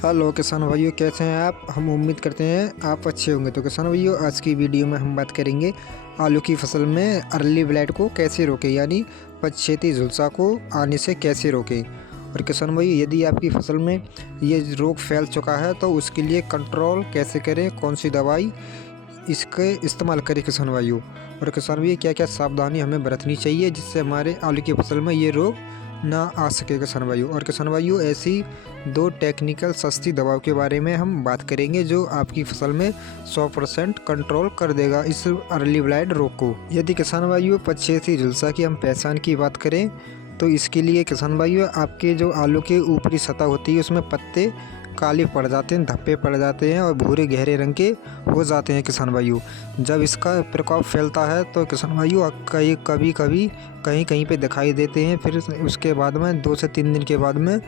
Hello किसान भाइयों, कैसे हैं आप। हम उम्मीद करते हैं आप अच्छे होंगे। तो किसान भाइयों, आज की वीडियो में हम बात करेंगे आलू की फसल में अर्ली ब्लाइट को कैसे रोकें, यानी पछेती झुलसा को आने से कैसे रोकें। और किसान भाइयों, यदि आपकी फसल में ये रोग फैल चुका है तो उसके लिए कंट्रोल कैसे करें, कौन सी दवाई इसके इस्तेमाल करें किसान भाइयों। और किसान भाइयों, क्या क्या सावधानी हमें बरतनी चाहिए जिससे हमारे आलू की फसल में ये रोग ना आ सके किसान भाइयों। और किसान भाइयों, ऐसी दो टेक्निकल सस्ती दवाओं के बारे में हम बात करेंगे जो आपकी फसल में 100% कंट्रोल कर देगा इस अर्ली ब्लाइट रोग को। यदि किसान भाइयों पछेती झुलसा की हम पहचान की बात करें तो इसके लिए किसान भाइयों, आपके जो आलू के ऊपरी सतह होती है उसमें पत्ते काले पड़ जाते हैं, धब्बे पड़ जाते हैं और भूरे गहरे रंग के हो जाते हैं किसान भाइयों। जब इसका प्रकोप फैलता है तो किसान भाइयों कभी कभी कहीं कहीं पे दिखाई देते हैं। फिर उसके बाद में 2 से 3 दिन के बाद में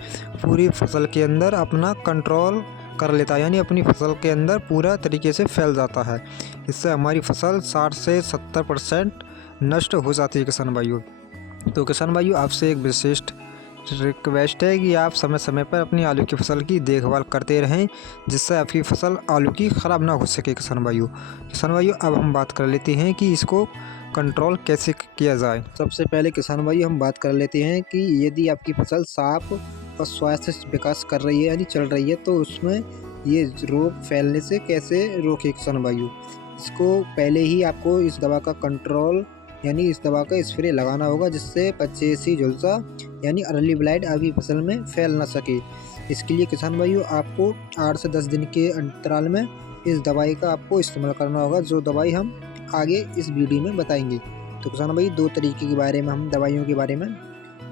पूरी फसल के अंदर अपना कंट्रोल कर लेता है, यानी अपनी फसल के अंदर पूरा तरीके से फैल जाता है। इससे हमारी फसल 60 से 70% नष्ट हो जाती है किसान भाइयों। तो किसान भाइयों, आपसे एक विशिष्ट रिक्वेस्ट है कि आप समय समय पर अपनी आलू की फसल की देखभाल करते रहें, जिससे आपकी फसल आलू की ख़राब ना हो सके किसान भाइयों, अब हम बात कर लेते हैं कि इसको कंट्रोल कैसे किया जाए। सबसे पहले किसान भाइयों, हम बात कर लेते हैं कि यदि आपकी फसल साफ और स्वास्थ्य से विकास कर रही है यानी चल रही है तो उसमें ये रोग फैलने से कैसे रोके किसान भाइयों। इसको पहले ही आपको इस दवा का कंट्रोल यानी इस दवा का स्प्रे लगाना होगा, जिससे पछेती झुलसा यानी अर्ली ब्लाइट आपकी फसल में फैल ना सके। इसके लिए किसान भाइयों, आपको 8 से 10 दिन के अंतराल में इस दवाई का आपको इस्तेमाल करना होगा, जो दवाई हम आगे इस वीडियो में बताएंगे। तो किसान भाई, 2 तरीके के बारे में हम दवाइयों के बारे में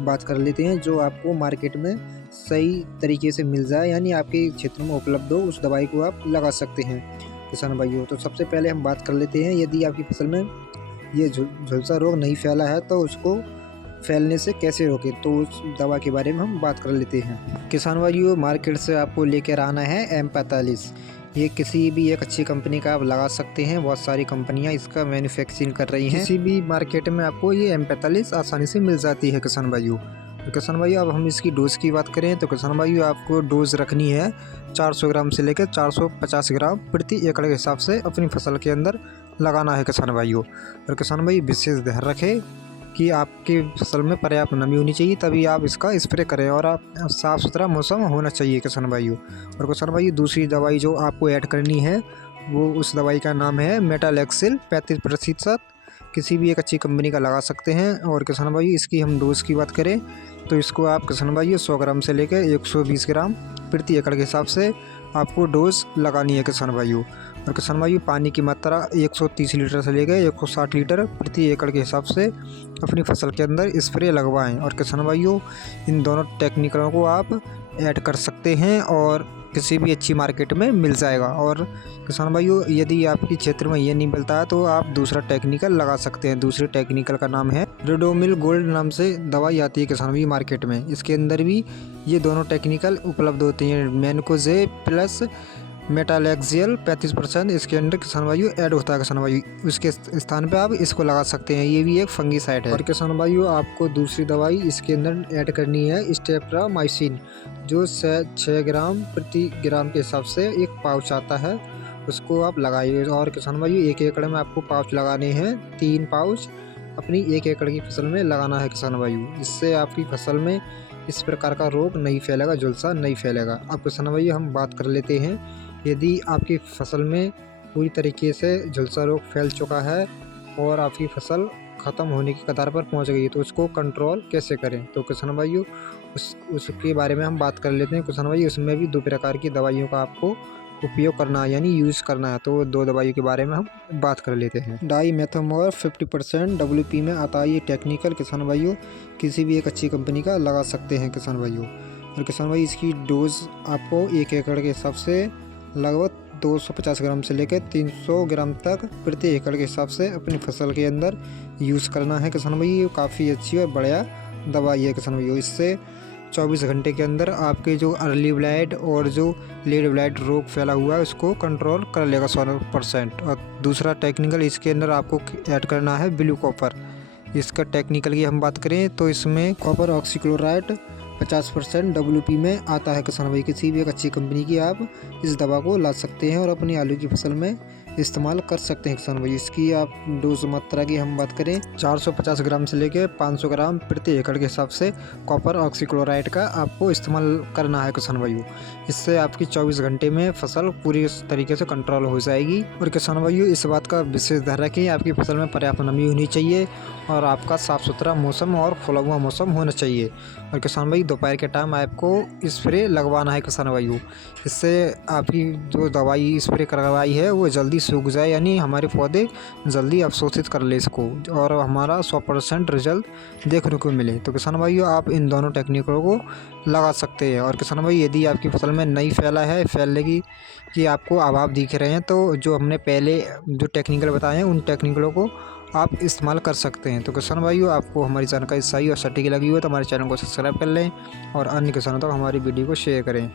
बात कर लेते हैं जो आपको मार्केट में सही तरीके से मिल जाए, यानी आपके क्षेत्र में उपलब्ध हो, उस दवाई को आप लगा सकते हैं किसान भाइयों। तो सबसे पहले हम बात कर लेते हैं, यदि आपकी फसल में ये झुलसा रोग नहीं फैला है तो उसको फैलने से कैसे रोकें, तो उस दवा के बारे में हम बात कर लेते हैं। किसान भाइयों, मार्केट से आपको लेकर आना है M45। ये किसी भी एक अच्छी कंपनी का आप लगा सकते हैं, बहुत सारी कंपनियां इसका मैन्युफैक्चरिंग कर रही हैं। किसी भी मार्केट में आपको ये M45 आसानी से मिल जाती है किसान भाइयों। तो किसान भाइयों, अब हम इसकी डोज की बात करें तो किसान भाइयों, आपको डोज रखनी है 400 ग्राम से लेकर 450 ग्राम प्रति एकड़ के हिसाब से अपनी फसल के अंदर लगाना है किसान भाइयों। और किसान भाई, विशेष ध्यान रखें कि आपकी फसल में पर्याप्त नमी होनी चाहिए, तभी आप इसका स्प्रे करें, और आप साफ़ सुथरा मौसम होना चाहिए किसान भाइयों। और किसान भाई, दूसरी दवाई जो आपको ऐड करनी है वो उस दवाई का नाम है मेटालेक्सिल 35%। किसी भी एक अच्छी कंपनी का लगा सकते हैं। और किसान भाई, इसकी हम डोज की बात करें तो इसको आप किसान भाई 100 ग्राम से लेकर 120 ग्राम प्रति एकड़ के हिसाब से आपको डोज लगानी है किसान भाइयों। और किसान भाइयों, पानी की मात्रा 130 लीटर से लेकर 160 लीटर प्रति एकड़ के हिसाब से अपनी फसल के अंदर स्प्रे लगवाएं। और किसान भाइयों, इन दोनों टेक्निकों को आप ऐड कर सकते हैं और किसी भी अच्छी मार्केट में मिल जाएगा। और किसान भाइयों, यदि आपके क्षेत्र में ये नहीं मिलता है तो आप दूसरा टेक्निकल लगा सकते हैं। दूसरे टेक्निकल का नाम है रेडोमिल गोल्ड, नाम से दवाई आती है किसान भाई मार्केट में। इसके अंदर भी ये दोनों टेक्निकल उपलब्ध होते हैं, मैनकोजे प्लस मेटालेक्सिल 35% इसके अंदर किसान भाइयों ऐड होता है किसान भाइयों। उसके स्थान पे आप इसको लगा सकते हैं, ये भी एक फंगीसाइड है। और किसान भाइयों, आपको दूसरी दवाई इसके अंदर ऐड करनी है स्टेप्रामाइसिन, जो 6 ग्राम प्रति ग्राम के हिसाब से एक पाउच आता है, उसको आप लगाइए। और किसान भाइयों, 1 एकड़ में आपको पाउच लगाने हैं, 3 पाउच अपनी 1 एकड़ की फसल में लगाना है किसान भाइयों। इससे आपकी फसल में इस प्रकार का रोग नहीं फैलेगा, झुलसा नहीं फैलेगा। अब किसान भाइयों, हम बात कर लेते हैं, यदि आपकी फसल में पूरी तरीके से झुलसा रोग फैल चुका है और आपकी फसल ख़त्म होने की कतार पर पहुंच गई है तो उसको कंट्रोल कैसे करें। तो किसान भाइयों, उसके बारे में हम बात कर लेते हैं किसान भाई। उसमें भी 2 प्रकार की दवाइयों का आपको उपयोग करना है, यानी यूज़ करना है। तो 2 दवाइयों के बारे में हम बात कर लेते हैं। डाईमेथोमोर 50% WP में आता है ये टेक्निकल किसान भाइयों, किसी भी एक अच्छी कंपनी का लगा सकते हैं किसान भाइयों। और किसान भाई, इसकी डोज आपको 1 एकड़ के हिसाब से लगभग 250 ग्राम से लेकर 300 ग्राम तक प्रति एकड़ के हिसाब से अपनी फसल के अंदर यूज़ करना है किसान भाई। ये काफ़ी अच्छी और बढ़िया दवाई है किसान भाइयों। इससे 24 घंटे के अंदर आपके जो अर्ली ब्लाइट और जो लेट ब्लाइट रोग फैला हुआ है उसको कंट्रोल कर लेगा 100%। और दूसरा टेक्निकल इसके अंदर आपको ऐड करना है ब्लू कॉपर। इसका टेक्निकल की हम बात करें तो इसमें कॉपर ऑक्सीक्लोराइड 50% WP में आता है किसान भाई। किसी भी एक अच्छी कंपनी की आप इस दवा को ला सकते हैं और अपनी आलू की फसल में इस्तेमाल कर सकते हैं किसान भाई। इसकी आप डोज मात्रा की हम बात करें 450 ग्राम से लेकर 500 ग्राम प्रति एकड़ के हिसाब से कॉपर ऑक्सीक्लोराइड का आपको इस्तेमाल करना है किसान भाइयों। इससे आपकी 24 घंटे में फसल पूरी तरीके से कंट्रोल हो जाएगी। और किसान भाइयों इस बात का विशेष ध्यान रखें, आपकी फसल में पर्याप्त नमी होनी चाहिए और आपका साफ़ सुथरा मौसम और खुला हुआ मौसम होना चाहिए। और किसान भाई दोपहर के टाइम आपको स्प्रे लगवाना है किसान भाइयों। इससे आपकी जो दवाई स्प्रे करवाई है वो जल्दी सूख जाए, यानी हमारे पौधे जल्दी अवशोषित कर ले इसको और हमारा 100% रिजल्ट देखने को मिले। तो किसान भाइयों आप इन दोनों टेक्निकों को लगा सकते हैं। और किसान भाई यदि आपकी फसल में नहीं फैला है, फैलने की आपको अभाव दिख रहे हैं, तो जो हमने पहले जो टेक्निकल बताए हैं उन टेक्निकलों को आप इस्तेमाल कर सकते हैं। तो किसान भाइयों आपको हमारी जानकारी सही और सटीक लगी हो तो हमारे चैनल को सब्सक्राइब कर लें और अन्य किसानों तक हमारी वीडियो को शेयर करें।